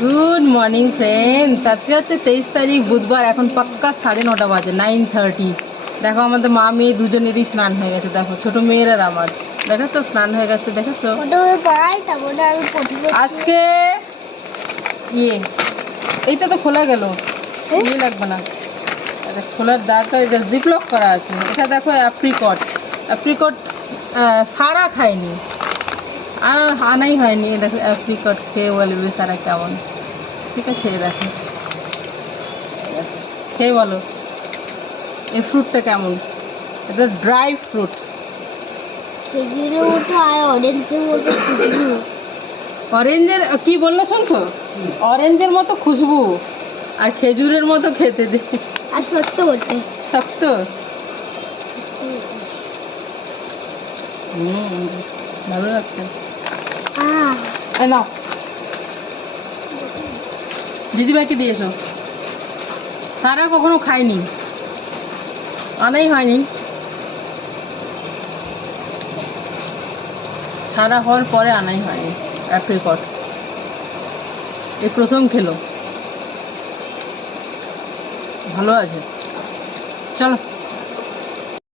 Good morning friends, আজকে হচ্ছে 23 তারিখ বুধবার। এখন পাক্কা 9:30 বাজে, 9:30। দেখো আমাদের মা মেয়ে দুজনেরই স্নান হয়ে গেছে। দেখো ছোট মেয়ের আর আমার, দেখেছো স্নান হয়ে গেছে, দেখেছো। আজকে এইটা তো খোলা গেল, লাগবে না। এটা খোলার দরকার, এটা জিপলক করা আছে। এটা দেখো অ্যাপ্রিকট, অ্যাপ্রিকট সারা খায়নি, আর আনাই হয়নি। দেখো অ্যাপ্রিকট খেয়ে বলবে সারা কেমন। ঠিক আছে, দেখো খেয়ে বলো এই ফ্রুটটা কেমন। এটা ড্রাই ফ্রুট, অরেঞ্জের কি বললে শুনছো? অরেঞ্জের মতো খুশবু আর খেজুরের মতো খেতে দে। আর সত্য বলতে শক্ত। ভালো লাগছে। নাও দিদিভাইকে দিয়েছো। সারা কখনো খাইনি, আনাই হয়নি। সারা হওয়ার পরে আনাই হয়নি। অ্যাপ্রিকট এই প্রথম খেলো, ভালো আছে। চলো।